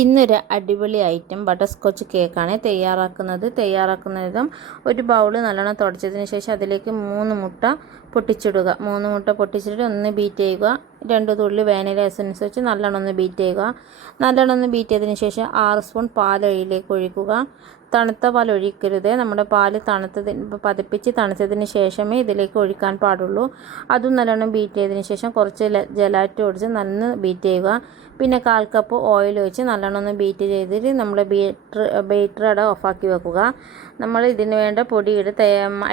ഇന്നൊരു അടിപൊളി item butter scotch കേക്കാണ് തയ്യാറാക്കുന്നതും ഒരു ബൗൾ നല്ലോണം തുടച്ചതിന് ശേഷം അതിലേക്ക് 3 മുട്ട പൊട്ടിച്ചിടുക. 3 മുട്ട പൊട്ടിച്ചിട്ട് ഒന്ന് ബീറ്റ് ചെയ്യുക. 2 തുള്ളി വാനില എസൻസ് വെച്ച് നല്ലോണം ഒന്ന് ബീറ്റ് ചെയ്യുക. നല്ലോണം ഒന്ന് ബീറ്റ് ചെയ്തതിന് ശേഷം 6 സ്പൂൺ പാൽ അതിലേക്ക് ഒഴിക്കുക. തണുത്ത പാൽ ഒഴിക്കരുത്. നമ്മുടെ പാല് പതിപ്പിച്ച് തണുത്തതിന് ശേഷമേ ഇതിലേക്ക് ഒഴിക്കാൻ പാടുള്ളൂ. അതും നല്ലോണം ബീറ്റ് ചെയ്തതിന് ശേഷം കുറച്ച് ജലാറ്റിൻ ഒഴിച്ച് നന്ന് ബീറ്റ് ചെയ്യുക. പിന്നെ 1/4 കപ്പ് ഓയിൽ ഒഴിച്ച് നല്ലോണം ഒന്ന് ബീറ്റ് ചെയ്തിട്ട് നമ്മുടെ ബീറ്റർ അവിടെ ഓഫാക്കി വെക്കുക. നമ്മൾ ഇതിന് വേണ്ട പൊടി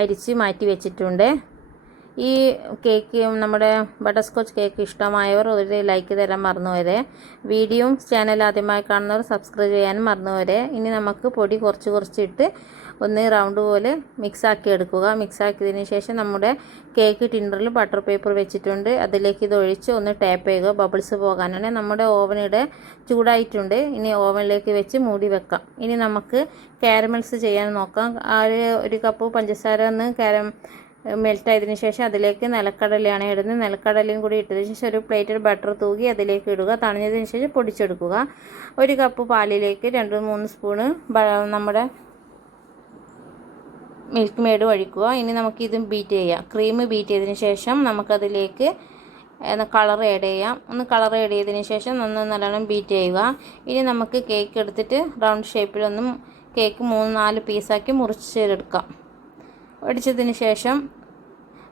അരിച്ച് മാറ്റി വെച്ചിട്ടുണ്ട്. ഈ കേക്ക് നമ്മുടെ ബട്ടർ സ്കോച്ച് കേക്ക് ഇഷ്ടമായവർ ഒരു ലൈക്ക് തരാൻ മറന്നുപോയതേ. വീഡിയോയും ചാനൽ ആദ്യമായി കാണുന്നവർ സബ്സ്ക്രൈബ് ചെയ്യാനും മറന്നുപോയതേ. ഇനി നമുക്ക് പൊടി കുറച്ചിട്ട് ഒന്ന് റൗണ്ട് പോലെ മിക്സാക്കി എടുക്കുക. മിക്സാക്കിയതിന് ശേഷം നമ്മുടെ കേക്ക് ടിൻഡറിൽ ബട്ടർ പേപ്പർ വെച്ചിട്ടുണ്ട്. അതിലേക്ക് ഇത് ഒഴിച്ച് ഒന്ന് ടാപ്പ് ചെയ്യുക. ബബിൾസ് പോകാനാണ്. നമ്മുടെ ഓവനിടെ ചൂടായിട്ടുണ്ട്. ഇനി ഓവനിലേക്ക് വെച്ച് മൂടി വെക്കാം. ഇനി നമുക്ക് കാരമൽസ് ചെയ്യാൻ നോക്കാം. ഒരു കപ്പ് പഞ്ചസാര ഒന്ന് മെൽറ്റ് ആയതിനു ശേഷം അതിലേക്ക് നിലക്കടലയാണ് ഇടുന്നത്. നിലക്കടലയും കൂടി ഇട്ടതിന് ശേഷം ഒരു പ്ലേറ്റിൽ ബട്ടർ തൂകി അതിലേക്ക് ഇടുക. തണിഞ്ഞതിന് ശേഷം പൊടിച്ചെടുക്കുക. 1 കപ്പ് പാലിലേക്ക് 2-3 സ്പൂണ് നമ്മുടെ മിൽക്ക് മെയ്ഡ് ഒഴിക്കുക. ഇനി നമുക്കിതും ബീറ്റ് ചെയ്യാം. ക്രീം ബീറ്റ് ചെയ്തതിന് ശേഷം നമുക്കതിലേക്ക് കളർ ആഡ് ചെയ്യാം. കളർ ആഡ് ചെയ്തതിന് ശേഷം നല്ലോണം ബീറ്റ് ചെയ്യുക. ഇനി നമുക്ക് കേക്ക് എടുത്തിട്ട് റൗണ്ട് ഷേപ്പിലൊന്നും കേക്ക് 3-4 പീസാക്കി മുറിച്ചെടുക്കാം. ഒടിച്ചതിന് ശേഷം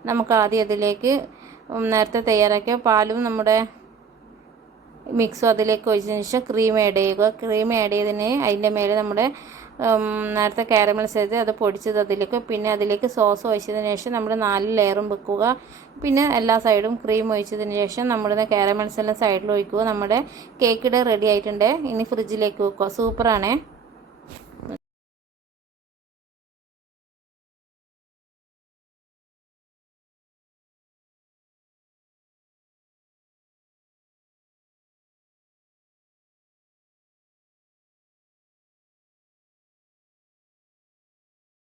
നമുക്ക് ആദ്യം അതിലേക്ക് നേരത്തെ തയ്യാറാക്കിയ പാലും നമ്മുടെ മിക്സും അതിലേക്ക് ഒഴിച്ചതിന് ശേഷം ക്രീം ആഡ് ചെയ്യുക. ക്രീം ആഡ് ചെയ്തതിന് അതിൻ്റെ മേലെ നമ്മുടെ നേരത്തെ കാരമൽസ് ചെയ്ത് അത് പൊടിച്ചത് അതിലേക്ക്, പിന്നെ അതിലേക്ക് സോസ് ഒഴിച്ചതിന് ശേഷം നമ്മൾ 4 ലെയറും വെക്കുക. പിന്നെ എല്ലാ സൈഡും ക്രീം ഒഴിച്ചതിന് ശേഷം നമ്മുടെ കാരമൽസ് എല്ലാം സൈഡിൽ ഒഴിക്കുക. നമ്മുടെ കേക്ക് റെഡി ആയിട്ടുണ്ട്. ഇനി ഫ്രിഡ്ജിലേക്ക് വെക്കുക. സൂപ്പറാണേ.